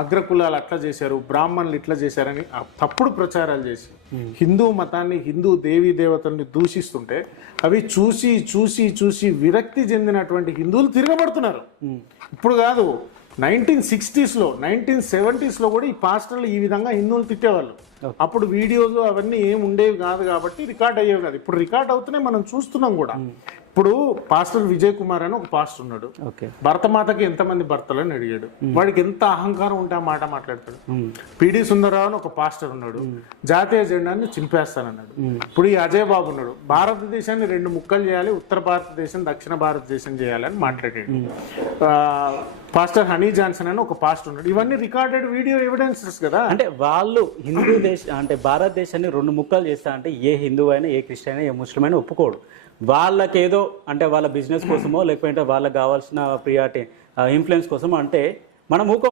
అగ్రకులాలు అట్లా చేశారు, బ్రాహ్మణులు ఇట్లా చేశారని తప్పుడు ప్రచారాలు చేసి హిందూ మతాన్ని, హిందూ దేవీ దేవతల్ని దూషిస్తుంటే అవి చూసి చూసి చూసి విరక్తి చెందినటువంటి హిందువులు తిరగబడుతున్నారు. ఇప్పుడు కాదు, 1960s లో 1970s లో కూడా ఈ పాస్టర్లు ఈ విధంగా హిందువులు తిట్టేవాళ్ళు. అప్పుడు వీడియోలు అవన్నీ ఏమి ఉండేవి కాదు కాబట్టి రికార్డ్ అయ్యేవి కాదు. ఇప్పుడు రికార్డ్ అవుతున్నాయి, మనం చూస్తున్నాం కూడా. ఇప్పుడు పాస్టర్ విజయ్ కుమార్ అని ఒక పాస్టర్ ఉన్నాడు. భరతమాతకి ఎంతమంది భర్తలు అని అడిగాడు. వాడికి ఎంత అహంకారం ఉంటే ఆ మాట మాట్లాడతాడు. పిడి సుందరరావు అని ఒక పాస్టర్ ఉన్నాడు, జాతీయ జెండాన్ని చింపేస్తానన్నాడు. ఇప్పుడు ఈ అజయ్ బాబు ఉన్నాడు, భారతదేశాన్ని 2 ముక్కలు చేయాలి, ఉత్తర భారతదేశం దక్షిణ భారతదేశం చేయాలని మాట్లాడాడు. పాస్టర్ హనీ జాన్సన్ అని ఒక పాస్టర్ ఉన్నాడు. ఇవన్నీ రికార్డెడ్ వీడియో ఎవిడెన్సెస్ కదా. అంటే వాళ్ళు హిందూ అంటే భారతదేశాన్ని 2 ముక్కలు చేస్తా అంటే ఏ హిందూ అయినా, ఏ క్రిస్టియన్ అయినా, ఏ ముస్లిం అయినా ఒప్పుకోడు. వాళ్ళకేదో అంటే వాళ్ళ బిజినెస్ కోసమో లేకపోతే వాళ్ళకి కావాల్సిన ప్రియారిటీ ఇన్ఫ్లుయెన్స్ కోసమో అంటే మనం